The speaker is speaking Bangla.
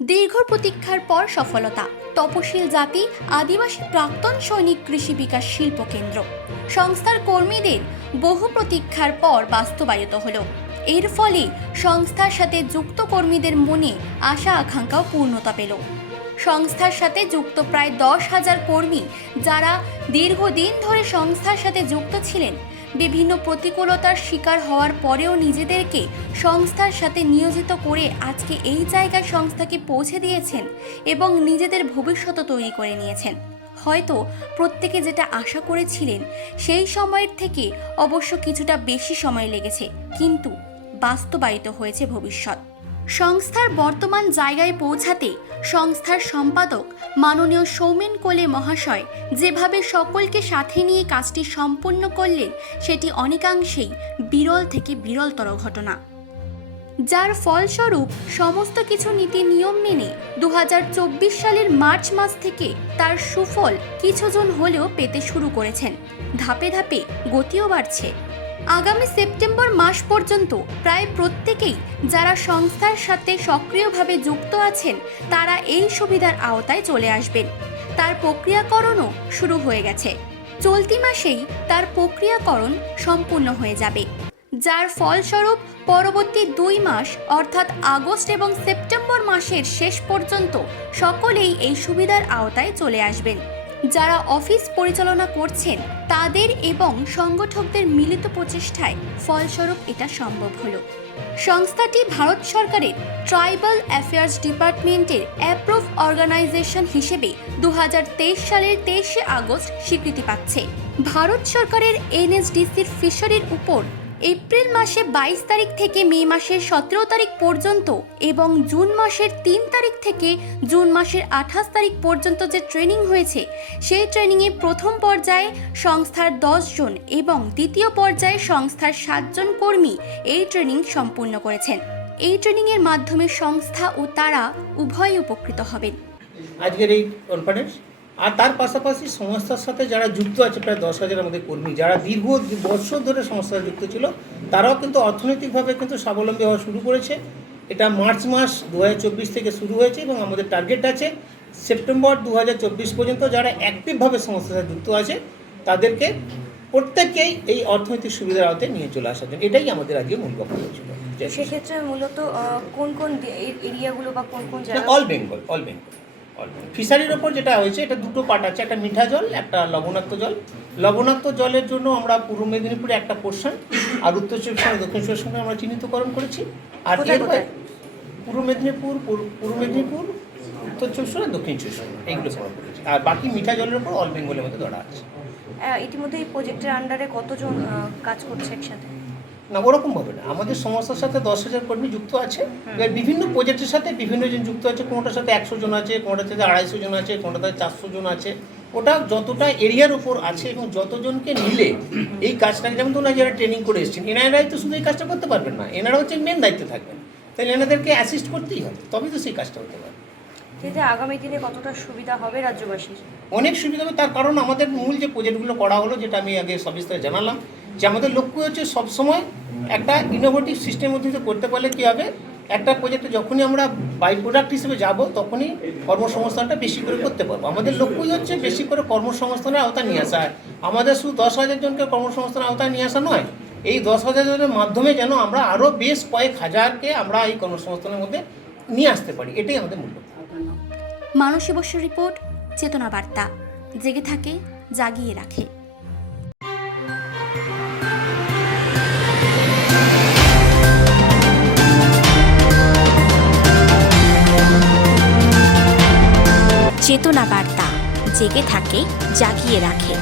দীর্ঘ প্রতীক্ষার পর সফলতা। তপশিল জাতি আদিবাসী প্রাক্তন সৈনিক কৃষি বিকাশ শিল্প কেন্দ্র সংস্থার কর্মীদের বহু প্রতীক্ষার পর বাস্তবায়িত হলো। এর ফলে সংস্থার সাথে যুক্ত কর্মীদের মনে আশা আকাঙ্ক্ষাও পূর্ণতা পেল। সংস্থার সাথে যুক্ত প্রায় 10,000 কর্মী যারা দীর্ঘদিন ধরে সংস্থার সাথে যুক্ত ছিলেন, বিভিন্ন প্রতিকূলতার শিকার হওয়ার পরেও নিজেদেরকে সংস্থার সাথে নিয়োজিত করে আজকে এই জায়গায় সংস্থাকে পৌঁছে দিয়েছেন এবং নিজেদের ভবিষ্যৎ তৈরি করে নিয়েছেন। হয়তো প্রত্যেকে যেটা আশা করেছিলেন সেই সময়ের থেকে অবশ্য কিছুটা বেশি সময় লেগেছে, কিন্তু বাস্তবায়িত হয়েছে ভবিষ্যৎ। সংস্থার বর্তমান জায়গায় পৌঁছাতে সংস্থার সম্পাদক মাননীয় সৌমেন কোলে মহাশয় যেভাবে সকলকে সাথে নিয়ে কাজটি সম্পন্ন করলেন, সেটি অনেকাংশেই বিরল থেকে বিরলতর ঘটনা, যার ফলস্বরূপ সমস্ত কিছু নীতি নিয়ম মেনে 2024 সালের মার্চ মাস থেকে তার সুফল কিছুজন হলেও পেতে শুরু করেছেন। ধাপে ধাপে গতিও বাড়ছে। আগামী সেপ্টেম্বর মাস পর্যন্ত প্রায় প্রত্যেকেই যারা সংস্থার সাথে সক্রিয়ভাবে যুক্ত আছেন তারা এই সুবিধার আওতায় চলে আসবেন। তার প্রক্রিয়াকরণও শুরু হয়ে গেছে। চলতি মাসেই তার প্রক্রিয়াকরণ সম্পূর্ণ হয়ে যাবে, যার ফলস্বরূপ পরবর্তী 2 মাস অর্থাৎ আগস্ট এবং সেপ্টেম্বর মাসের শেষ পর্যন্ত সকলেই এই সুবিধার আওতায় চলে আসবেন। যারা অফিস পরিচালনা করছেন তাদের এবং সংগঠকদের মিলিত প্রচেষ্টায় ফলস্বরূপ এটা সম্ভব হলো। সংস্থাটি ভারত সরকারের ট্রাইবাল অ্যাফেয়ার্স ডিপার্টমেন্টের অ্যাপ্রুভ অর্গানাইজেশন হিসেবে 2023 সালের 23শে আগস্ট স্বীকৃতি পাচ্ছে। ভারত সরকারের এনএসডিসির ফিশারির উপর এপ্রিল মাসে 22 তারিখ থেকে মে মাসের 17 তারিখ পর্যন্ত এবং জুন মাসের 3 তারিখ থেকে জুন মাসের 28 তারিখ পর্যন্ত যে ট্রেনিং হয়েছে, সেই ট্রেনিংয়ে প্রথম পর্যায়ে সংস্থার 10 জন এবং দ্বিতীয় পর্যায়ে সংস্থার 7 জন কর্মী এই ট্রেনিং সম্পূর্ণ করেছেন। এই ট্রেনিংয়ের মাধ্যমে সংস্থা ও তারা উভয়ই উপকৃত হবেন। আজকের এই কনফারেন্স আর তার পাশাপাশি সংস্থার সাথে যারা যুক্ত আছে প্রায় 10,000 আমাদের কর্মী যারা দীর্ঘ বছর ধরে সংস্থায় যুক্ত ছিল, তারাও কিন্তু অর্থনৈতিকভাবে কিন্তু স্বাবলম্বী হওয়া শুরু করেছে। এটা মার্চ মাস 2024 থেকে শুরু হয়েছে এবং আমাদের টার্গেট আছে সেপ্টেম্বর 2024 পর্যন্ত যারা অ্যাক্টিভভাবে সংস্থার সাথে যুক্ত আছে তাদেরকে প্রত্যেককেই এই অর্থনৈতিক সুবিধার আওতায় নিয়ে চলে আসার জন্য, এটাই আমাদের আজকে মূল বক্তব্য ছিল। সেক্ষেত্রে মূলত কোন কোন এরিয়াগুলো বা কোন কোন জায়গা? অল বেঙ্গল ফিশারির ওপর যেটা হয়েছে, এটা দুটো পার্ট আছে, একটা মিঠা জল, একটা লবণাক্ত জল। লবণাক্ত জলের জন্য আমরা পূর্ব মেদিনীপুরে একটা পোর্শন আর উত্তর চব্বিশ পরগনা দক্ষিণ চব্বিশ পরগনা আমরা চিহ্নিতকরণ করেছি। আর পূর্ব মেদিনীপুর, উত্তর চব্বিশ পরগনা, দক্ষিণ চব্বিশ পরগনা এইগুলো করা করেছি। আর বাকি মিঠা জলের ওপর অল বেঙ্গলের মধ্যে ধরা আছে। ইতিমধ্যে এই প্রজেক্টের আন্ডারে কতজন কাজ করছে একসাথে? না, ওরকমভাবে না, আমাদের সংস্থার সাথে 10,000 কর্মী যুক্ত আছে। এবার বিভিন্ন প্রজেক্টের সাথে বিভিন্ন জন যুক্ত আছে, কোনোটার সাথে 100 জন আছে, কোনোটার সাথে 250 জন আছে, কোনোটাতে 400 জন আছে। ওটা যতটা এরিয়ার উপর আছে এবং যতজনকে নিলে এই কাজটাকে, যেমন তোমরা যারা ট্রেনিং করে এসেছেন, এনারাই তো শুধু এই কাজটা করতে পারবেন না, এনারা হচ্ছে মেন দায়িত্বে থাকবেন, তাহলে এনাদেরকে অ্যাসিস্ট করতেই হবে, তবেই তো সেই কাজটা হতে পারবে। এতে আগামী দিনে কতটা সুবিধা হবে রাজ্যবাসীর? অনেক সুবিধা হবে, তার কারণ আমাদের মূল যে প্রজেক্টগুলো করা হলো, যেটা আমি আগে সবিস্তারে জানালাম, যে আমাদের লক্ষ্য হচ্ছে সবসময় একটা ইনোভেটিভ সিস্টেমের মধ্যে করতে পারলে কী হবে, একটা প্রজেক্টে যখনই আমরা বাই প্রোডাক্ট হিসেবে যাব তখনই কর্মসংস্থানটা বেশি করে করতে পারবো। আমাদের লক্ষ্যই হচ্ছে বেশি করে কর্মসংস্থানের আওতায় নিয়ে আসা। আমাদের শুধু 10,000 জনকে কর্মসংস্থানের আওতায় নিয়ে আসা নয়, এই 10,000 জনের মাধ্যমে যেন আমরা আরও বেশ কয়েক হাজারকে আমরা এই কর্মসংস্থানের মধ্যে নিয়ে আসতে পারি, এটাই আমাদের মূল লক্ষ্য। মানসী বসুর রিপোর্ট, চেতনা বার্তা। জেগে থাকে, জাগিয়ে রাখে। চেতনা বার্তা, জেগে থাকে, জাগিয়ে রাখে।